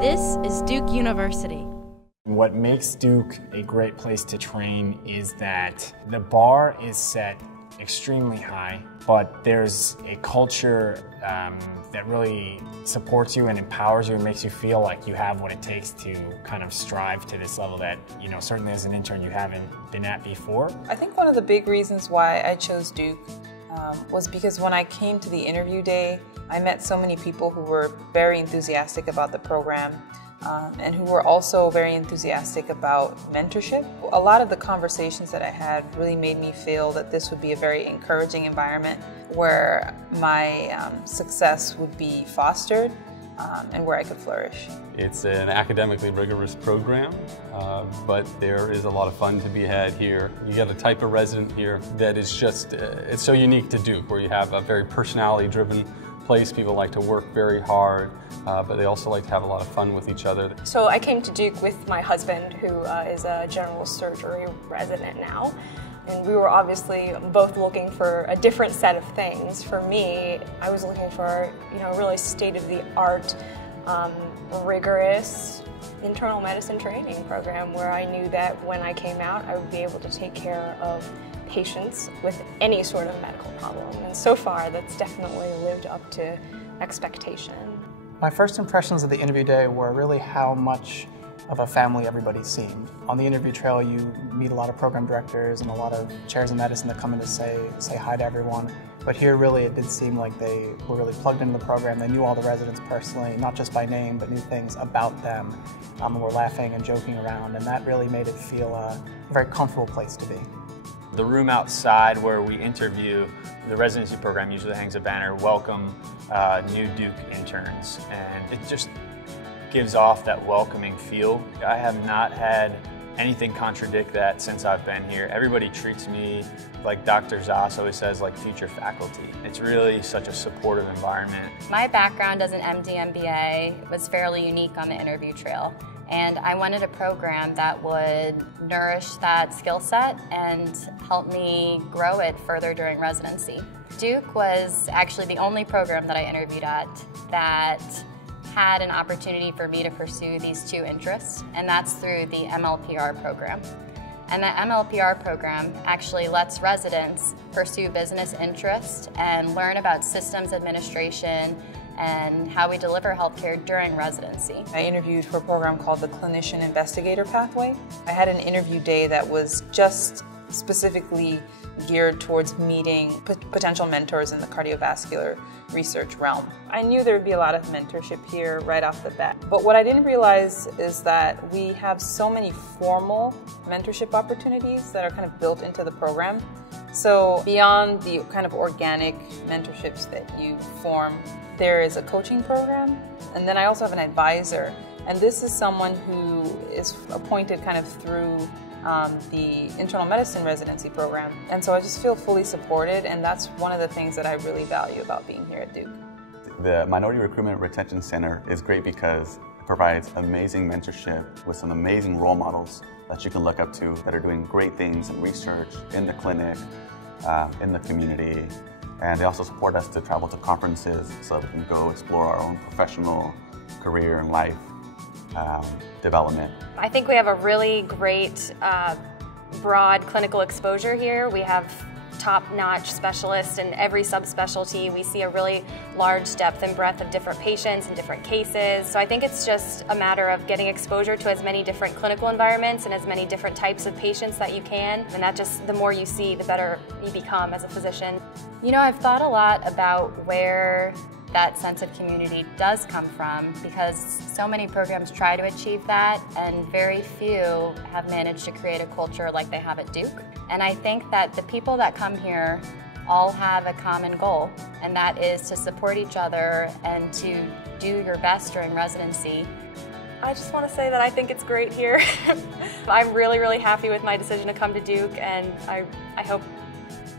This is Duke University. What makes Duke a great place to train is that the bar is set extremely high, but there's a culture that really supports you and empowers you and makes you feel like you have what it takes to kind of strive to this level that, you know, certainly as an intern you haven't been at before. I think one of the big reasons why I chose Duke was because when I came to the interview day, I met so many people who were very enthusiastic about the program and who were also very enthusiastic about mentorship. A lot of the conversations that I had really made me feel that this would be a very encouraging environment where my success would be fostered and where I could flourish. It's an academically rigorous program, but there is a lot of fun to be had here. You get a type of resident here that is just, it's so unique to Duke, where you have a very personality-driven place. People like to work very hard, but they also like to have a lot of fun with each other. So I came to Duke with my husband, who is a general surgery resident now. And we were obviously both looking for a different set of things. For me, I was looking for, really state-of-the-art, rigorous internal medicine training program where I knew that when I came out, I would be able to take care of patients with any sort of medical problem. And so far, that's definitely lived up to expectation. My first impressions of the interview day were really how much of a family everybody seemed. On the interview trail, you meet a lot of program directors and a lot of chairs of medicine that come in to say hi to everyone. But here, really, it did seem like they were really plugged into the program. They knew all the residents personally, not just by name, but knew things about them, and were laughing and joking around, and that really made it feel a very comfortable place to be. The room outside where we interview, the residency program usually hangs a banner, welcome new Duke interns, and it just gives off that welcoming feel. I have not had anything contradict that since I've been here. Everybody treats me like Dr. Zoss always says, like future faculty. It's really such a supportive environment. My background as an MD MBA was fairly unique on the interview trail. And I wanted a program that would nourish that skill set and help me grow it further during residency. Duke was actually the only program that I interviewed at that had an opportunity for me to pursue these two interests, and that's through the MLPR program. And the MLPR program actually lets residents pursue business interest and learn about systems administration and how we deliver healthcare during residency. I interviewed for a program called the Clinician Investigator Pathway. I had an interview day that was just specifically geared towards meeting potential mentors in the cardiovascular research realm. I knew there would be a lot of mentorship here right off the bat, but what I didn't realize is that we have so many formal mentorship opportunities that are kind of built into the program. So beyond the kind of organic mentorships that you form, there is a coaching program, and then I also have an advisor, and this is someone who is appointed kind of through the internal medicine residency program. And so I just feel fully supported, and that's one of the things that I really value about being here at Duke. The Minority Recruitment Retention Center is great because it provides amazing mentorship with some amazing role models that you can look up to that are doing great things in research, in the clinic, in the community. And they also support us to travel to conferences so that we can go explore our own professional career and life development. I think we have a really great broad clinical exposure here. We have top-notch specialists in every subspecialty. We see a really large depth and breadth of different patients and different cases. So I think it's just a matter of getting exposure to as many different clinical environments and as many different types of patients that you can. And that just, the more you see, the better you become as a physician. I've thought a lot about where that sense of community does come from, because so many programs try to achieve that and very few have managed to create a culture like they have at Duke. And I think that the people that come here all have a common goal, and that is to support each other and to do your best during residency. I just want to say that I think it's great here. I'm really, really happy with my decision to come to Duke, and I hope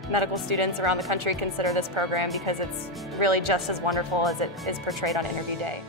medical students around the country consider this program because it's really just as wonderful as it is portrayed on interview day.